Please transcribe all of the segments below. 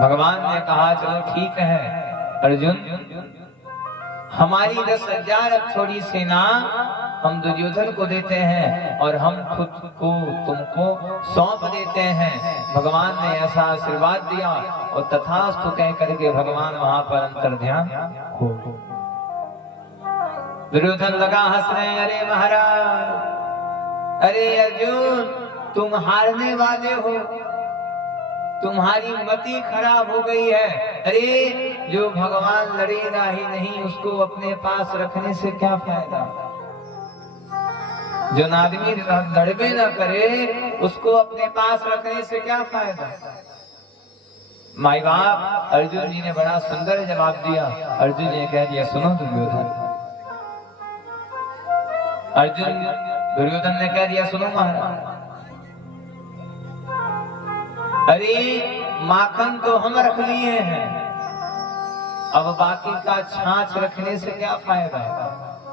भगवान ने कहा चलो ठीक है अर्जुन, हमारी 10,000 थोड़ी सेना हम दुर्योधन को देते हैं और हम खुद को तुमको सौंप देते हैं। भगवान ने ऐसा आशीर्वाद दिया और तथास्तु कह करके भगवान वहां पर अंतर्ध्यान हो। दुर्योधन लगा हंसने, अरे महाराज, अरे अर्जुन तुम हारने वाले हो, तुम्हारी मति खराब हो गई है। अरे जो भगवान लड़ेगा ही नहीं उसको अपने पास रखने से क्या फायदा, जो आदमी लड़बे न करे उसको अपने पास रखने से क्या फायदा। माई बाप अर्जुन जी ने बड़ा सुंदर जवाब दिया। अर्जुन ने कह दिया सुनो दुर्योधन, अर्जुन दुर्योधन ने कह दिया सुनो महाराज, अरे माखन तो हम रख लिए हैं, अब बाकी का छाछ रखने से क्या फायदा,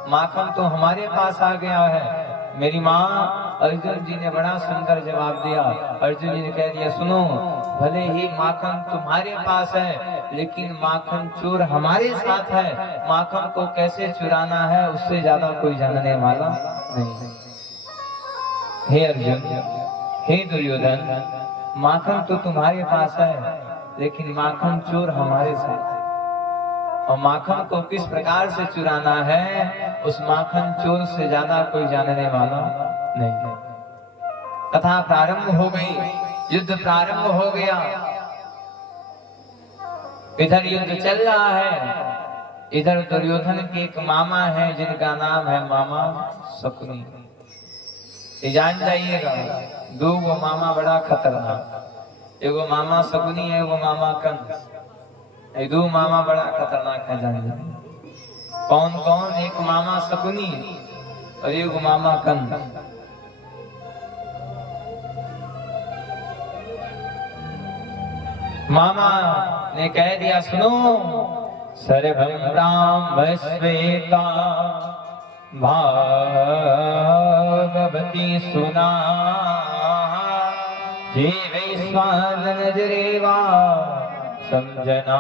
माखन तो हमारे पास आ गया है। मेरी माँ अर्जुन जी ने बड़ा सुंदर जवाब दिया। अर्जुन जी ने कह दिया सुनो, भले ही माखन तुम्हारे पास है लेकिन माखन चोर हमारे साथ है, माखन को कैसे चुराना है उससे ज्यादा कोई जानने वाला नहीं। हे अर्जुन, हे दुर्योधन, माखन तो तुम्हारे पास है लेकिन माखन चोर हमारे साथ, और माखन को किस प्रकार से चुराना है उस माखन चोर से ज्यादा कोई जानने वाला नहीं। कथा प्रारंभ हो गई, युद्ध प्रारंभ हो गया। इधर युद्ध चल रहा है, इधर दुर्योधन के एक मामा है जिनका नाम है मामा शकुनी। जान जाइएगा, दो वो मामा बड़ा खतरनाक, एगो मामा शकुनी है, एगो मामा कंस। ये दो मामा बड़ा खतरनाक है। जान जाइए कौन कौन, एक मामा शकुनी और एक मामा कंस। मामा ने कह दिया सुनो, सर्वं वैश्वेका भागवती सुना, जे वैश्वानर जरेवा समझना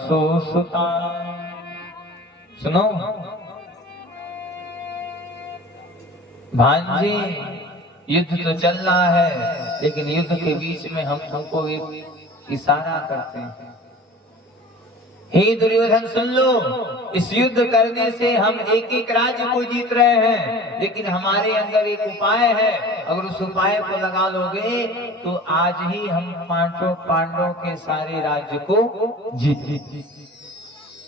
सो सुता। सुनो भांजी, युद्ध तो चल रहा है लेकिन युद्ध के बीच में हम तुमको एक इशारा करते हैं। हे दुर्योधन सुन लो, इस युद्ध करने से हम एक एक राज्य को जीत रहे हैं, लेकिन हमारे अंदर एक उपाय है, अगर उस उपाय को लगा लोगे तो आज ही हम पांचों पांडवों के सारे राज्य को जीत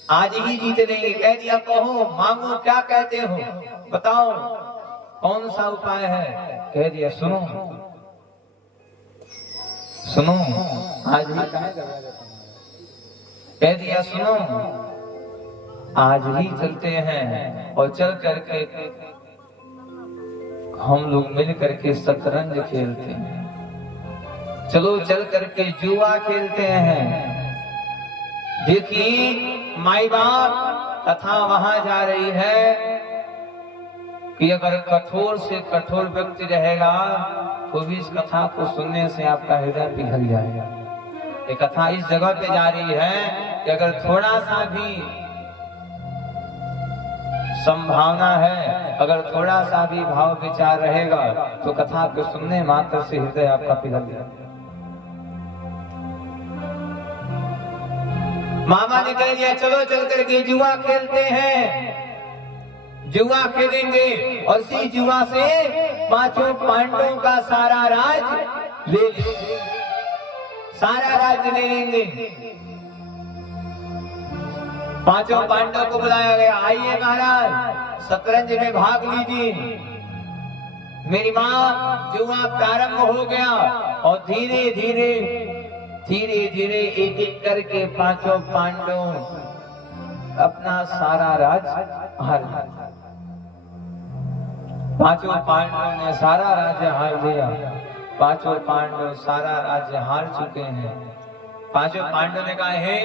आज ही जीत लेंगे। कह दिया कहो, मांगो, क्या कहते हो, बताओ कौन सा उपाय है। कह दिया सुनो सुनो, आज ही कह दिया सुनो, आज ही चलते हैं और चल करके हम लोग मिल करके शतरंज खेलते हैं। चलो चल करके जुआ खेलते हैं। देखिए माई बाप, कथा वहां जा रही है कि अगर कठोर से कठोर व्यक्ति रहेगा तो भी इस कथा को सुनने से आपका हृदय पिघल जाएगा। ये कथा इस जगह पे जा रही है कि अगर थोड़ा सा भी संभावना है, अगर थोड़ा सा भी भाव विचार रहेगा तो कथा को सुनने मात्र से हृदय आपका पिघल जाएगा। मामा ने कह दिया चलो चल करके जुआ खेलते हैं, जुआ खेलेंगे और इसी जुआ से पांचों पांडवों का सारा राज ले लेंगे, सारा राज्य ले लेंगे। पांचों पांडवों को बुलाया गया, आइए महाराज शतरंज में भाग लीजिए। मेरी माँ, जुआ प्रारंभ हो गया और धीरे धीरे धीरे धीरे एक एक करके पांचों पांडव अपना सारा राज हार लिया। पांचों पांडवों ने सारा राज्य हार लिया। पांचों पांडव सारा राज्य हार चुके हैं। पांचों पांडव ने कहा हे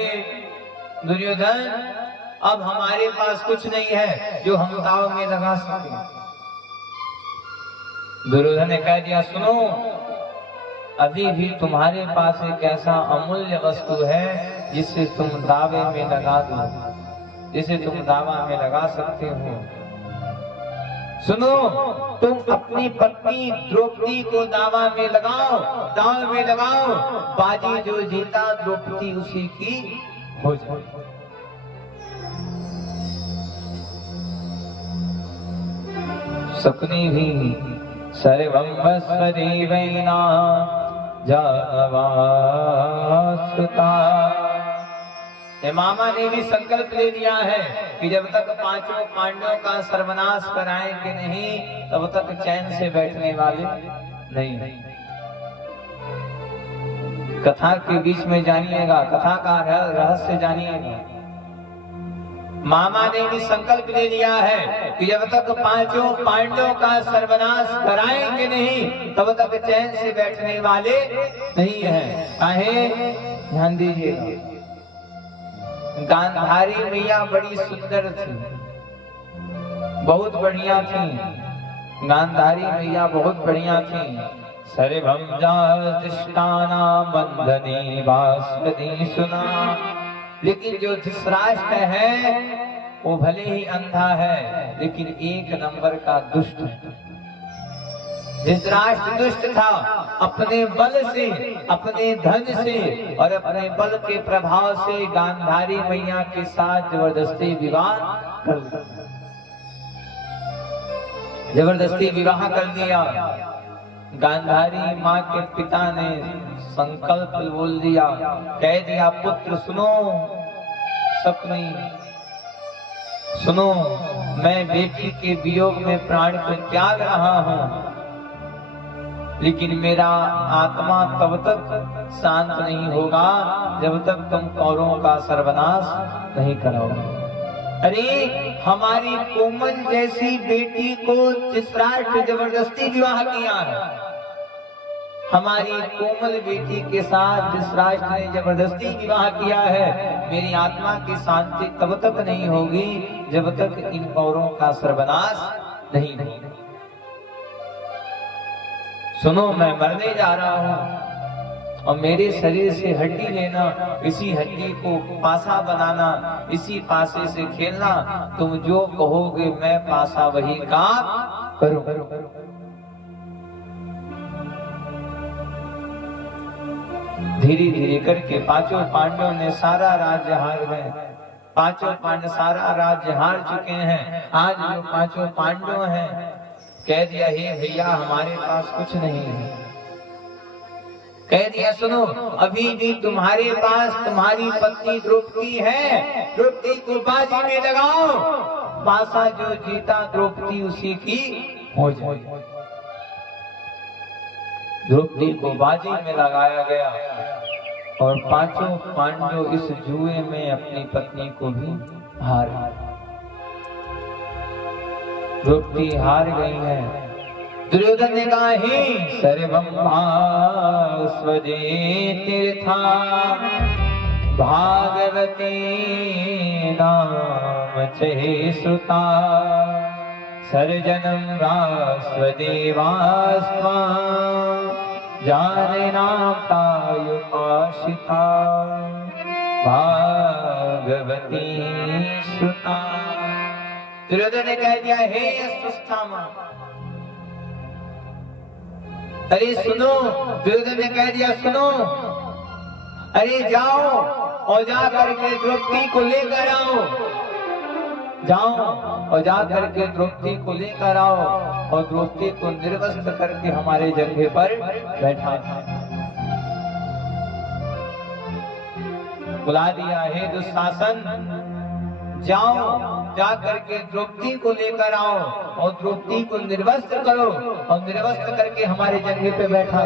दुर्योधन, अब हमारे पास कुछ नहीं है जो हम दांव में लगा सके। दुर्योधन ने कह दिया सुनो, अभी भी तुम्हारे पास एक ऐसा अमूल्य वस्तु है जिसे तुम दावे में लगा दो, जिसे तुम दावा में लगा सकते हो। सुनो, तुम अपनी पत्नी द्रौपदी को दावा में लगाओ, दाव में लगाओ, बाजी जो जीता द्रौपदी उसी की हो जाए। सपनी भी सर्वं वस्वदेवैना जावासुता। मामा ने भी संकल्प ले लिया है कि जब तक पांचों पांडवों का सर्वनाश कराएंगे नहीं, तब तक चैन से बैठने वाले नहीं। कथा के बीच में जानिएगा, कथा का रहस्य जानिएगा। मामा ने भी संकल्प ले लिया है कि जब तक पांचों पांडवों का सर्वनाश कराएंगे नहीं, तब तक चैन से बैठने वाले नहीं हैं। काहे? ध्यान दीजिएगा। गांधारी मैया बड़ी सुंदर थी, बहुत बढ़िया थी। गांधारी मैया बहुत बढ़िया थी। सर्वं जातिष्ठाना बंधने वास्पति सुना। लेकिन जो धृतराष्ट्र है वो भले ही अंधा है, लेकिन एक नंबर का दुष्ट है। धृतराष्ट्र दुष्ट था। अपने बल से, अपने धन से और अपने बल के प्रभाव से गांधारी मैया के साथ जबरदस्ती विवाह कर दिया। जबरदस्ती विवाह कर दिया। गांधारी माँ के पिता ने संकल्प बोल दिया, कह दिया, पुत्र सुनो, सपनी सुनो, मैं बेटी के वियोग में प्राण को त्याग रहा हूँ, लेकिन मेरा आत्मा तब तक शांत नहीं होगा जब तक तुम कौरवों का सर्वनाश नहीं कराओगे। अरे हमारी कोमल जैसी बेटी को धृतराष्ट्र जबरदस्ती विवाह किया है। हमारी कोमल बेटी के साथ धृतराष्ट्र ने जबरदस्ती विवाह किया है। मेरी आत्मा की शांति तब तक नहीं होगी जब तक इन कौरवों का सर्वनाश नहीं होगा। सुनो, मैं मरने जा रहा हूँ और मेरे शरीर से हड्डी लेना, इसी हड्डी को पासा बनाना, इसी पासे से खेलना, तुम जो कहोगे मैं पासा वही काम करूं। धीरे धीरे करके पांचों पांडवों ने सारा राज्य हार गए। पांचों पांडव सारा राज्य हार चुके हैं। आज जो पांचों पांडव हैं, कह दिया, हे भैया हमारे पास कुछ नहीं है। कह दिया, सुनो, अभी भी तुम्हारे पास तुम्हारी पत्नी द्रौपदी है, द्रौपदी को बाजी में लगाओ, पासा जो जीता द्रौपदी उसी की हो जाए। द्रौपदी को बाजी में लगाया गया और पांचों पांडव इस जुए में अपनी पत्नी को भी हार गए। द्रौपदी हार गई है। दुर्योधन ने कहा, हे सर्वं स्वजे तीर्था भागवती नाम चे सुता सर्जनम स्वदेवास्त्वा जानेना तायुपाशिता भागवती सुता। दुर्योधन ने कह दिया, हे अश्वत्थामा, अरे सुनो। दुर्योधन ने कह दिया, सुनो, अरे जाओ और जा करके द्रौपदी को लेकर आओ, जाओ और जा करके द्रौपदी को लेकर आओ और द्रौपदी को निर्वस्त्र करके हमारे जंघे पर बैठा। बुला दिया, हे दुशासन, जाओ जा करके द्रौपदी को लेकर आओ और द्रौपदी को निर्वस्त्र करो और निर्वस्त्र करके हमारे जंघे पे बैठा।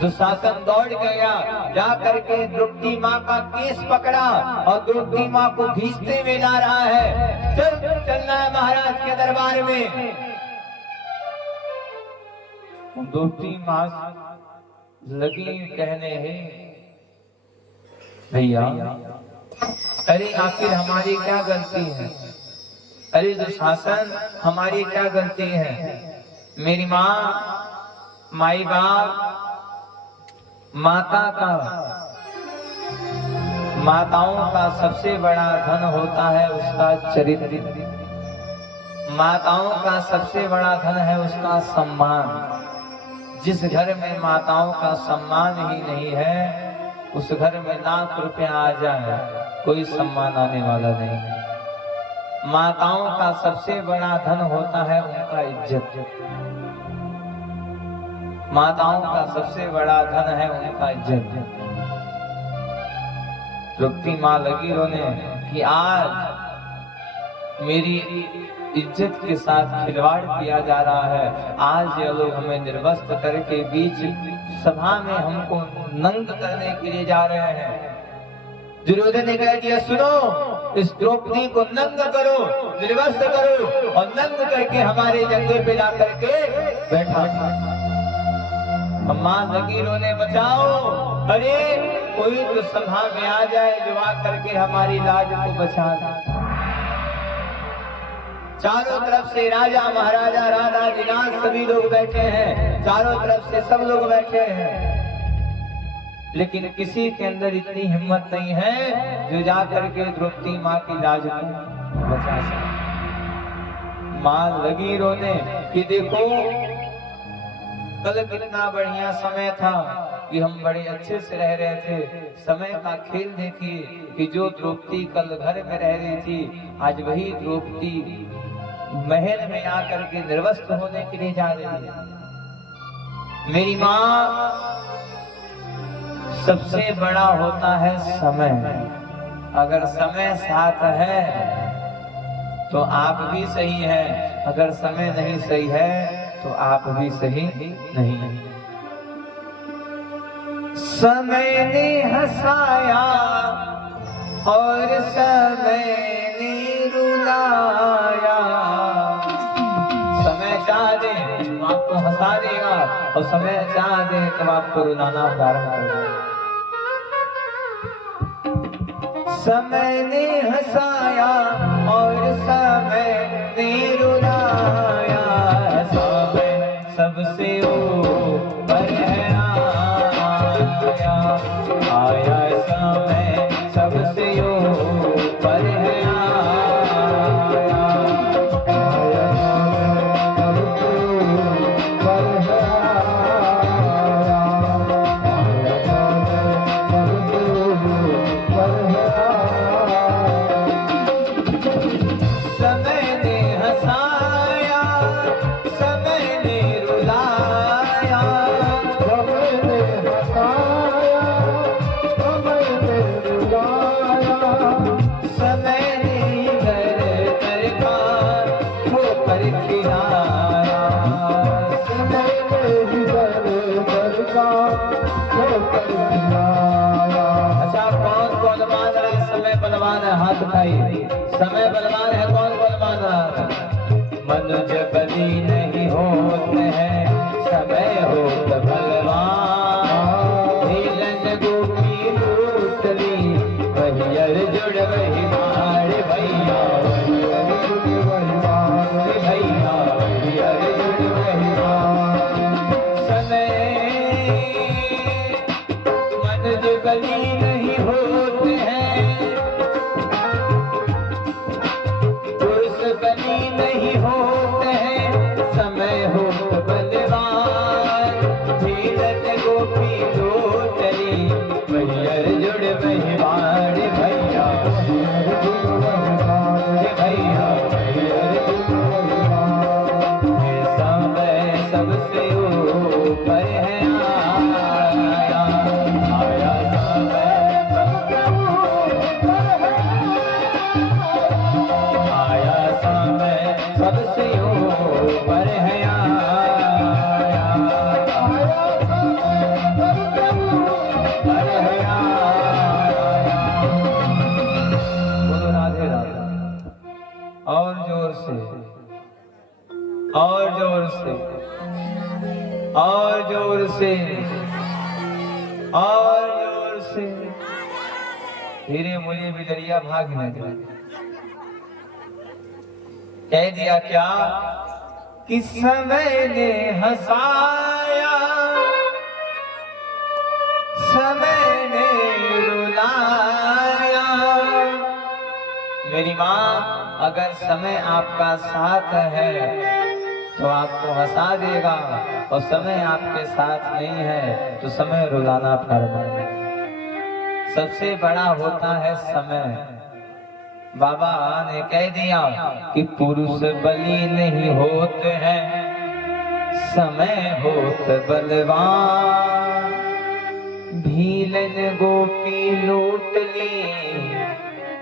दुशासन दौड़ गया, जा करके द्रौपदी माँ का केस पकड़ा और द्रौपदी माँ को घींचते हुए जा रहा है। चल चलना है महाराज के दरबार में। द्रौपदी माँ लगी कहने, है भैया, अरे आखिर हमारी क्या गलती है? अरे दुशासन, हमारी क्या गलती है? मेरी माँ माई बाप माताओं का सबसे बड़ा धन होता है उसका चरित्र। माताओं का सबसे बड़ा धन है उसका सम्मान। जिस घर में माताओं का सम्मान ही नहीं है उस घर में लाख रुपया आ जाए कोई सम्मान आने वाला नहीं। माताओं का सबसे बड़ा धन होता है उनका इज्जत। माताओं का सबसे बड़ा धन है उनका इज्जत। द्रौपदी माँ लगी रोने कि आज मेरी इज्जत के साथ खिलवाड़ किया जा रहा है। आज ये लोग हमें निर्वस्त्र करके बीच सभा में हमको नंग करने के लिए जा रहे हैं। दुर्योधन ने कह दिया सुनो, इस द्रौपदी को नंग करो, निर्वस्त्र करो और नंग करके हमारे जंगे पे ला करके बैठा। मां लगी रोने बचाओ, अरे कोई तो सभा में आ जाए जो आ करके हमारी लाज को बचा दे। चारों तरफ से राजा महाराजा राधा दिनाथ सभी लोग बैठे हैं, चारों तरफ से सब लोग बैठे हैं, लेकिन किसी के अंदर इतनी हिम्मत नहीं है जो जा करके द्रौपदी माँ की लाज को बचा सके। माँ लगी रोने कि देखो कल कितना बढ़िया समय था कि हम बड़े अच्छे से रह रहे थे। समय का खेल देखिए कि जो द्रौपदी कल घर में रह रही थी आज वही द्रौपदी महल में आकर के निर्वस्त्र होने के लिए जा रही है। मेरी माँ सबसे बड़ा होता है समय। अगर समय साथ है तो आप भी सही हैं, अगर समय नहीं सही है तो आप भी सही नहीं। समय ने हंसाया और समय ने रुलाया। समय चाह दे तो आपको हंसा देगा और समय चाह दे तो आपको रुलाना प्रारंभ कर देगा। समय ने हंसाया और समय ने रुलाया। समय सबसे ऊपर है आया समय सबसे ऊपर है हाथ उठाइए। समय बलवान है, कौन बलवान है? मनुज बली नहीं होते हैं, समय हो तो बलवान। नीलन गोपी लूटली वही अर्जुन वही मार भैया, भैया वही अर्जुन वही मार। समय मनुज बली नहीं होते हैं, नहीं होते हैं, समय हो तो बलवान। धीरज गोपी लूटली वही अर्जुन वही मार भैया, भैया वही अर्जुन वही मार। समय सबसे ऊपर है आया, आया समय सबसे ऊपर है आया, समय सबसे ऊपर है आया, बोलो राधे राधे। और जोर से, और जोर से, और जोर से, और जोर से। धीरे मुझे भी दरिया भागने दे। कह दिया क्या कि समय ने हंसाया समय ने रुलाया। मेरी माँ, अगर समय आपका साथ है तो आपको हंसा देगा, और समय आपके साथ नहीं है तो समय रुलाना फरमाएगा। सबसे बड़ा होता है समय। बाबा ने कह दिया कि पुरुष बली नहीं होते हैं, समय होत बलवान। भीलन गोपी लूट ली,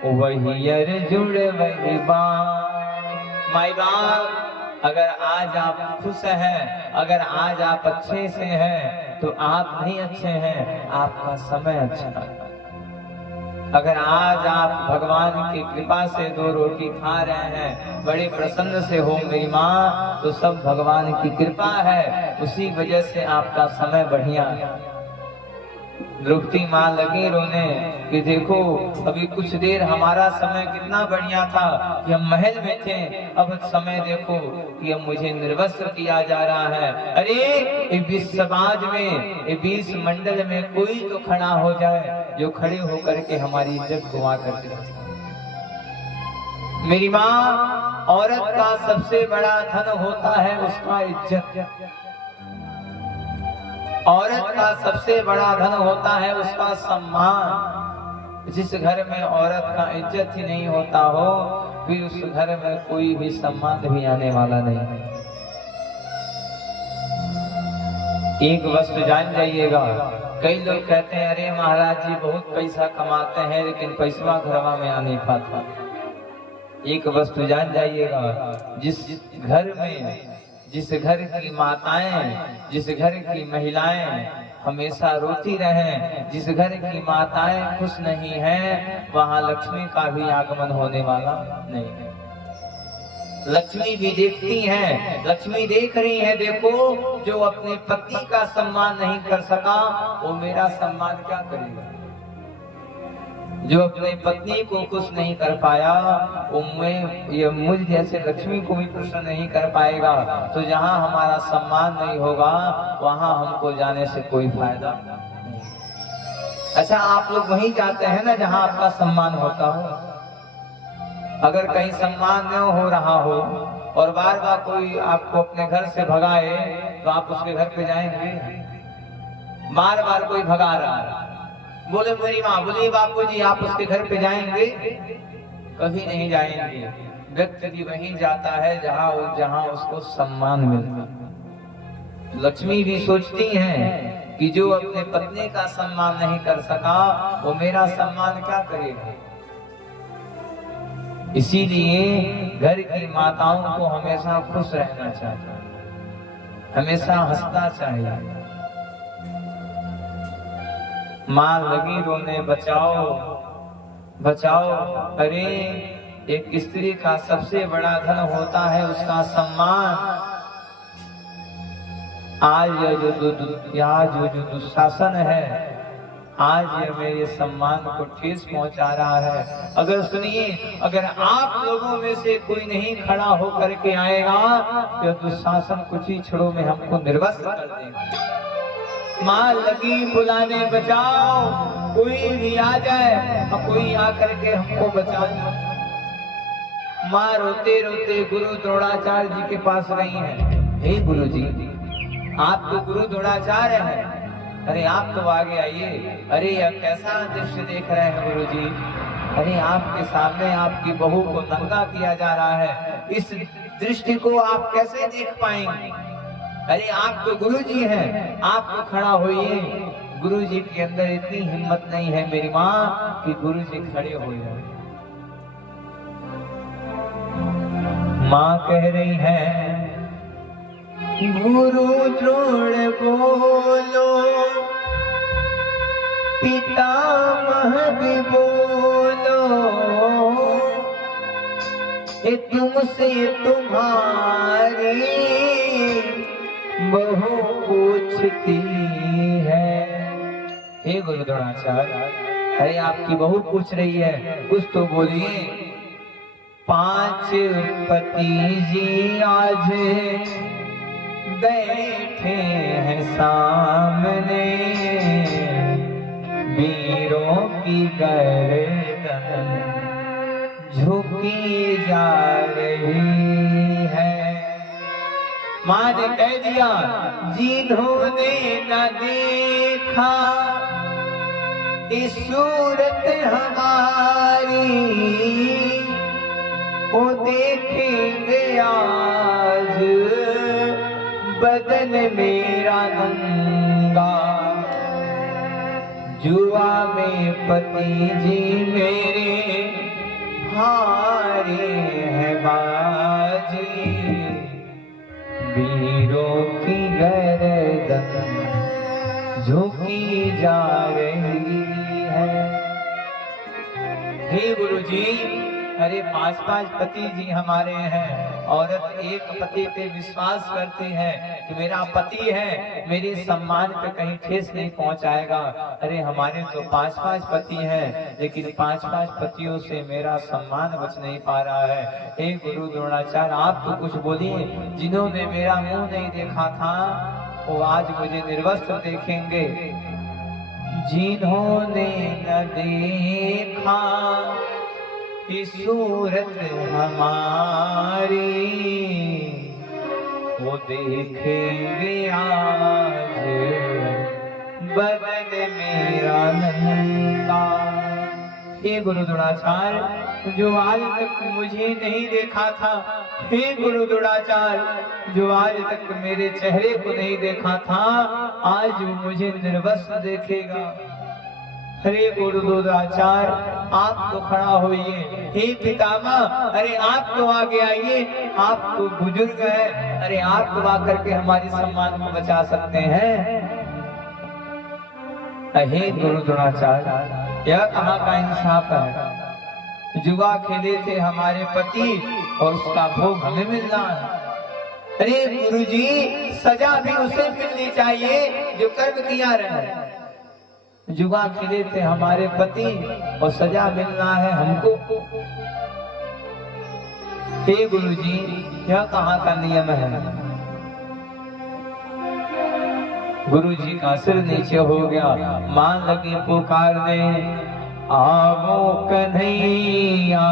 वही अर्जुन वही बाण। माई बाप, अगर आज आप खुश हैं, अगर आज आप अच्छे से हैं, तो आप नहीं अच्छे हैं, आपका समय अच्छा है। अगर आज आप भगवान की कृपा से 2 रोटी खा रहे हैं, बड़े प्रसन्न से हो मेरी माँ, तो सब भगवान की कृपा है, उसी वजह से आपका समय बढ़िया है। द्रौपदी माँ लगी रोने कि देखो अभी कुछ देर हमारा समय कितना बढ़िया था कि हम महल में थे, अब समय देखो कि अब मुझे निर्वस्त्र किया जा रहा है। अरे 20 समाज में, 20 मंडल में कोई तो खड़ा हो जाए जो खड़े होकर के हमारी इज्जत गवा कर दे। मेरी माँ, औरत का सबसे बड़ा धन होता है उसका इज्जत। औरत का सबसे बड़ा धन होता है उसका सम्मान। जिस घर में औरत का इज्जत ही नहीं होता हो, फिर उस घर में कोई भी सम्मान भी आने वाला नहीं है। एक वस्तु जान जाइएगा, कई लोग कहते हैं अरे महाराज जी बहुत पैसा कमाते हैं लेकिन पैसा घरवा में आ नहीं पाता। एक वस्तु जान जाइएगा, जिस घर की माताएं, जिस घर की महिलाएं हमेशा रोती रहें, जिस घर की माताएं खुश नहीं हैं, वहां लक्ष्मी का भी आगमन होने वाला नहीं है। लक्ष्मी भी देखती हैं, लक्ष्मी देख रही है, देखो जो अपने पति का सम्मान नहीं कर सका वो मेरा सम्मान क्या करेगा। जो अपने पत्नी को खुश नहीं कर पाया वो ये मुझ जैसे लक्ष्मी को भी प्रसन्न नहीं कर पाएगा। तो जहाँ हमारा सम्मान नहीं होगा वहाँ हमको जाने से कोई फायदा नहीं। अच्छा, आप लोग वहीं जाते हैं ना जहाँ आपका सम्मान होता हो। अगर कहीं सम्मान न हो रहा हो और बार बार कोई आपको अपने घर से भगाए तो आप उसके घर पे जाएंगे? बार बार कोई भगा रहा है, बोले मेरी माँ, बोले बापू जी आप उसके घर पे जाएंगे? कभी नहीं जाएंगे। व्यक्ति वहीं जाता है जहाँ उसको सम्मान मिलता। लक्ष्मी भी सोचती हैं कि जो अपने पत्नी का सम्मान नहीं कर सका वो मेरा सम्मान क्या करेगा। इसीलिए घर की माताओं को हमेशा खुश रहना चाहिए, हमेशा हंसना चाहिए। माँ लगी रोने बचाओ बचाओ। अरे एक स्त्री का सबसे बड़ा धन होता है उसका सम्मान। आज जो दुशासन है, आज ये मेरे सम्मान को ठेस पहुंचा रहा है। अगर सुनिए, अगर आप लोगों में से कोई नहीं खड़ा होकर के आएगा तो दुशासन कुछ ही क्षणों में हमको निर्वस्त्र कर देगा। माँ लगी बुलाने बचाओ, कोई भी आ जाए और कोई आकर के हमको बचाए। माँ रोते रोते गुरु द्रोणाचार्य जी के पास गई है। हे गुरु जी, आप तो गुरु द्रोणाचार्य हैं, अरे आप तो आगे आइए। अरे यह कैसा दृश्य देख रहे हैं गुरु जी? अरे आपके सामने आपकी बहू को नंगा किया जा रहा है, इस दृष्टि को आप कैसे देख पाएंगे? अरे आप तो गुरु जी हैं, आप तो खड़ा होइए। गुरु जी के अंदर इतनी हिम्मत नहीं है मेरी माँ कि गुरु जी खड़े हो जाए। माँ कह रही है गुरु द्रोण बोलो, पितामह भी बोलो, ये तुमसे तुम्हारी बहू पूछती है। हे गुरु द्रोणाचार्य, अरे आपकी बहू पूछ रही है, कुछ तो बोलिए। 5 पति जी आज बैठे हैं सामने, वीरों की गर्दन झुकी जा रही है। मां ने कह दिया जिन्होंने न देखा इस सूरत हमारी, वो देखेंगे आज बदन मेरा नंगा। जुआ में पति जी मेरे हारे हैं बाजी, वीरों की गर्दन झुकी जा रही है। हे गुरु जी, अरे 5-5 पति जी हमारे हैं। औरत एक पति पे विश्वास करती है कि मेरा पति है, मेरे सम्मान पे कहीं ठेस नहीं पहुंचाएगा। अरे हमारे तो 5-5 पति हैं, लेकिन 5-5 पतियों से मेरा सम्मान बच नहीं पा रहा है। हे गुरु द्रोणाचार्य, आप तो कुछ बोलिए। जिन्होंने मेरा मुंह नहीं देखा था वो आज मुझे निर्वस्त्र देखेंगे। जिन्होंने न देखा कि सूरत हमारी, वो देखेंगे आज बदन मेरा नंगा। हे गुरु द्रोणाचार्य, जो आज तक मुझे नहीं देखा था, हे गुरु द्रोणाचार्य, जो आज तक मेरे चेहरे को नहीं देखा था, आज मुझे निर्वस्त्र देखेगा। हरे गुरु द्रोणाचार्य, आप तो खड़ा होइए। हे पितामह, अरे आप तो आगे आइए, आप तो बुजुर्ग हैं, अरे आप तो आकर के हमारे सम्मान को बचा सकते हैं। हे गुरु द्रोणाचार्य, यह कहाँ का इंसाफ है? जुआ खेले थे हमारे पति और उसका भोग हमें मिल रहा है। अरे गुरु जी, सजा भी उसे मिलनी चाहिए जो कर्म किया रहे। जुआ खेले थे हमारे पति और सजा मिलना है हमको। हे गुरु जी, यह कहाँ का नियम है? गुरु जी का सिर नीचे हो गया। मान लगी पुकारने, आवो कन्हैया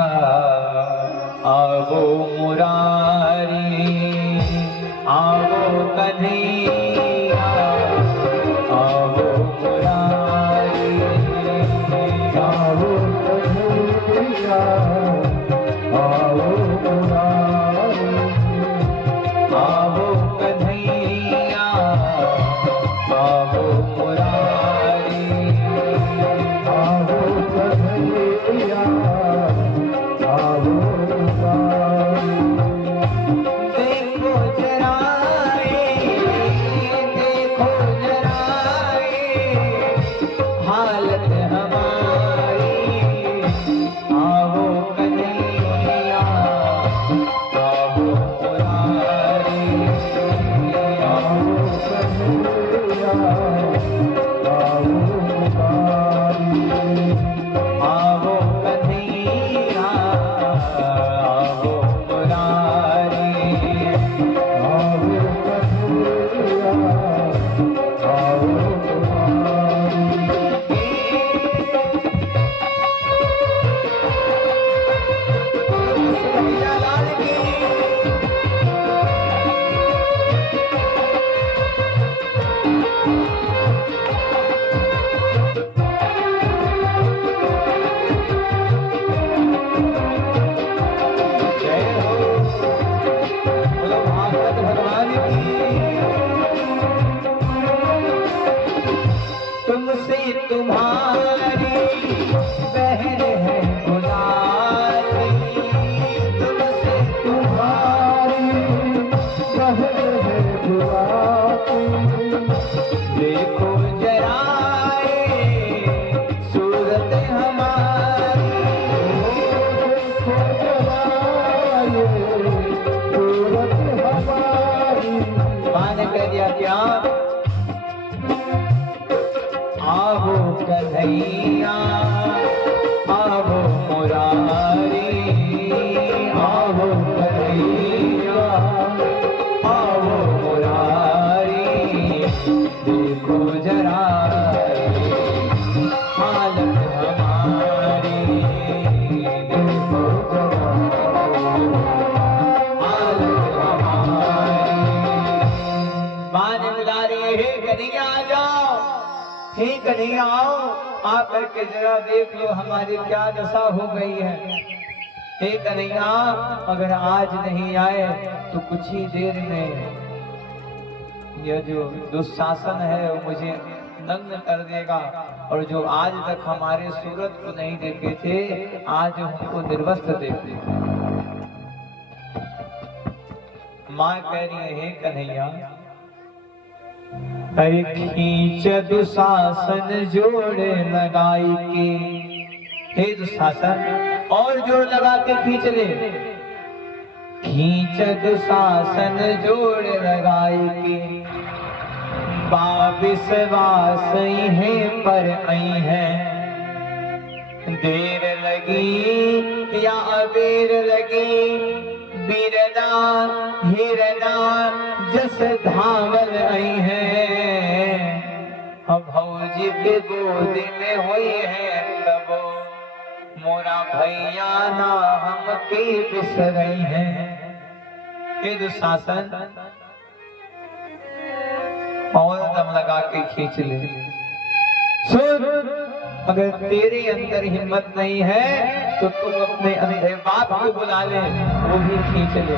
आवो मुरारी, आवो कन्हैया आवो मुरारी, आवो कन्हैया आवो मुरारी, आवो कन्हैया आवो मुरारी, आवो कन्हैया आवो मुरारी। देखो जरा देखो जरा हालत हमारी, आवो कन्हैया आवो मुरारी, आवो कन्हैया आवो मुरारी, आवो कन्हैया आवो मुरारी, आवो कन्हैया आवो मुरारी। लाल की जय हो, बोलो भागवत भगवान की। तुमसे तुम्हारी बहन है गुलाबी, तुमसे तुम्हारी बहन है गुलाबी। देखो जरा सूरत हमारी, देखो जरा सूरत हमारी। मां ने कह दिया क्या? आवो कन्हैया आवो मुरारी, आवो कन्हैया आवो मुरारी। देखो जरा कन्हैया आ जाओ, हे कन्हैया आओ, आकर के जरा देख लो हमारी क्या दशा हो गई है। हे कन्हैया अगर आज नहीं आए तो कुछ ही देर में यह जो दुशासन है वो मुझे नग्न कर देगा, और जो आज तक हमारे सूरत को नहीं देखे थे आज हमको निर्वस्त्र देख देगा। माँ कह रही है हे कन्हैया, अरे खींच दुशासन जोड़े लगाई के, हे दुशासन और जोड़ लगा के खींच ले। खींच दुशासन जोड़ लगाई के, विश्वास है पर आई है, देर लगी या अबेर लगी, बीरना हिरना जस धावल आई है। अब भौजी के गोद में हुई है तब, मोरा भैया ना हम के बिसरई है। हे दुशासन और दम लगा के खींच ले। सुन, अगर तेरे अंदर हिम्मत नहीं है तो तुम अपने अंधे बाप को बुला ले, वो भी खींच ले।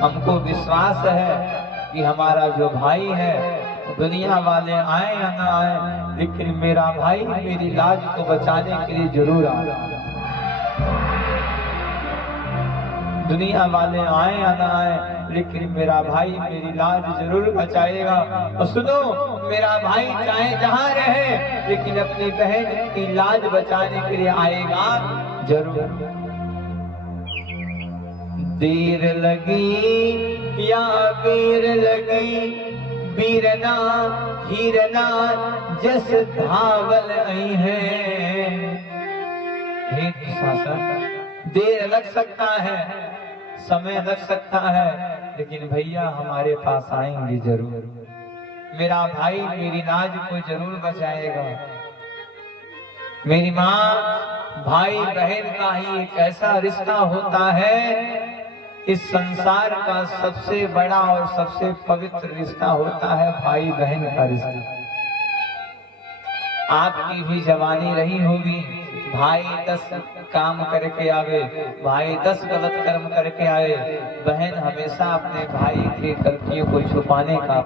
हमको विश्वास है कि हमारा जो भाई है, दुनिया वाले आए या ना आए, लेकिन मेरा भाई मेरी लाज को बचाने के लिए जरूर आए। दुनिया वाले आए या ना आए, लेकिन मेरा भाई मेरी लाज जरूर बचाएगा। और सुनो, मेरा भाई चाहे जहाँ रहे लेकिन अपनी बहन की लाज बचाने के लिए आएगा जरूर। देर लगी या बेर लगी, बीरना हीरना जस धावल आई है। हे दुशासन, देर लग सकता है, समय लग सकता है, लेकिन भैया हमारे पास आएंगे जरूर। मेरा भाई मेरी लाज को जरूर बचाएगा। मेरी माँ भाई बहन का ही एक ऐसा रिश्ता होता है, इस संसार का सबसे बड़ा और सबसे पवित्र रिश्ता होता है भाई बहन का रिश्ता। आपकी भी जवानी रही होगी, भाई 10 काम करके आवे, भाई 10 गलत कर्म करके आए, बहन हमेशा अपने भाई की गलतियों को छुपाने का